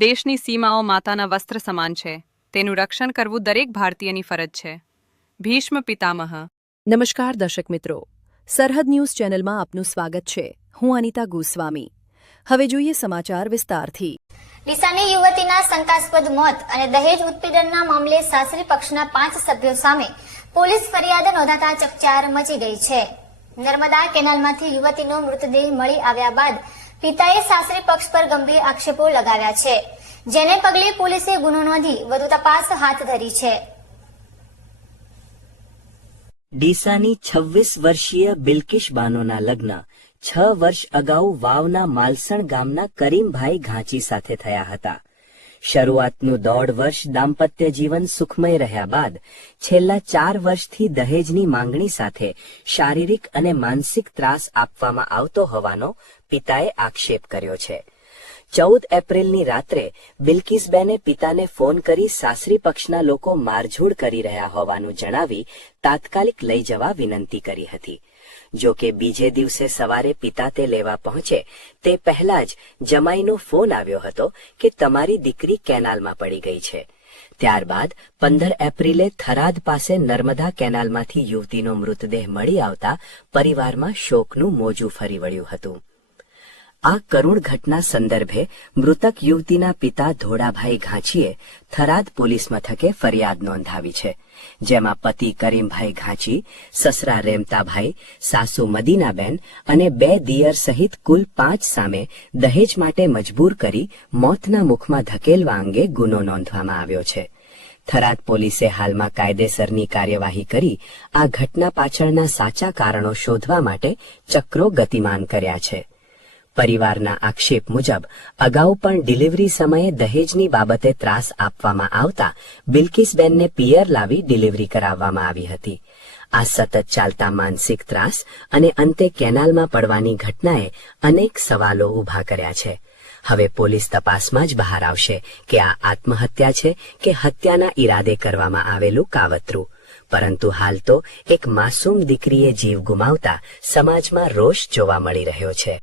દેશની સીમાઓ માતાના વસ્ત્ર સમાન છે. તેનું રક્ષણ કરવું દરેક ભારતીયની ફરજ છે. ભીષ્મ પિતામહ. નમસ્કાર દર્શક મિત્રો, સરહદ ન્યૂઝ ચેનલમાં આપનું સ્વાગત છે. હું અનિતા ગોસ્વામી. હવે જોઈએ સમાચાર વિસ્તારથી. ડીસાની યુવતીના શંકાસ્પદ મોત અને દહેજ ઉત્પીડનના મામલે સાસરી પક્ષના 5 સભ્યો સામે પોલીસ ફરિયાદ નોંધાતા ચકચાર મચી ગઈ છે. નર્મદા કેનાલમાંથી યુવતીનો મૃતદેહ મળી આવ્યા બાદ પિતાએ સાસરી પક્ષ પર ગંભીર આક્ષેપો લગાવ્યા છે, જેને પગલે પોલીસે ગુનો નોંધી વધુ તપાસ હાથ ધરી છે. ડીસાની 26 વર્ષીય બિલ્કિશ બાનોના લગ્ન 6 વર્ષ અગાઉ વાવના માલસણ ગામના કરીમભાઈ ઘાંચી સાથે થયા હતા. શરૂઆતનું 1.5 વર્ષ દાંપત્ય જીવન સુખમય રહ્યા બાદ છેલ્લા 4 વર્ષથી દહેજની માંગણી સાથે શારીરિક અને માનસિક ત્રાસ આપવામાં આવતો હોવાનો પિતાએ આક્ષેપ કર્યો છે. 14 એપ્રિલની રાત્રે બિલ્કિસબેને પિતાને ફોન કરી સાસરી પક્ષના લોકો મારઝૂડ કરી રહ્યા હોવાનું જણાવી તાત્કાલિક લઈ જવા વિનંતી કરી હતી. જો કે બીજે દિવસે સવારે પિતા તે લેવા પહોંચે તે પહેલા જ જમાઈનો ફોન આવ્યો હતો કે તમારી દીકરી કેનાલમાં પડી ગઈ છે. ત્યારબાદ 15 એપ્રિલે થરાદ પાસે નર્મદા કેનાલમાંથી યુવતીનો મૃતદેહ મળી આવતા પરિવારમાં શોકનું મોજું ફરી વળ્યું હતું. આ કરુણ ઘટના સંદર્ભે મૃતક યુવતીના પિતા ધોળાભાઈ ઘાંચીએ થરાદ પોલીસ મથકે ફરિયાદ નોંધાવી છે, જેમાં પતિ કરીમભાઈ ઘાંચી, સસરા રેમતાભાઈ, સાસુ મદીનાબેન અને 2 દિયર સહિત કુલ 5 સામે દહેજ માટે મજબૂર કરી મોતના મુખમાં ધકેલવા અંગે ગુનો નોંધવામાં આવ્યો છે. થરાદ પોલીસે હાલમાં કાયદેસરની કાર્યવાહી કરી આ ઘટના પાછળના સાચા કારણો શોધવા માટે ચક્રો ગતિમાન કર્યા છે. પરિવારના આક્ષેપ મુજબ અગાઉ પણ ડિલિવરી સમયે દહેજની બાબતે ત્રાસ આપવામાં આવતા બિલ્કિસબેનને પિયર લાવી ડિલિવરી કરાવવામાં આવી હતી. આ સતત ચાલતા માનસિક ત્રાસ અને અંતે કેનાલમાં પડવાની ઘટનાએ અનેક સવાલો ઊભા કર્યા છે. હવે પોલીસ તપાસમાં જ બહાર આવશે કે આ આત્મહત્યા છે કે હત્યાના ઈરાદે કરવામાં આવેલું કાવતરું. પરંતુ હાલ તો એક માસૂમ દીકરીએ જીવ ગુમાવતા સમાજમાં રોષ જોવા મળી રહ્યો છે.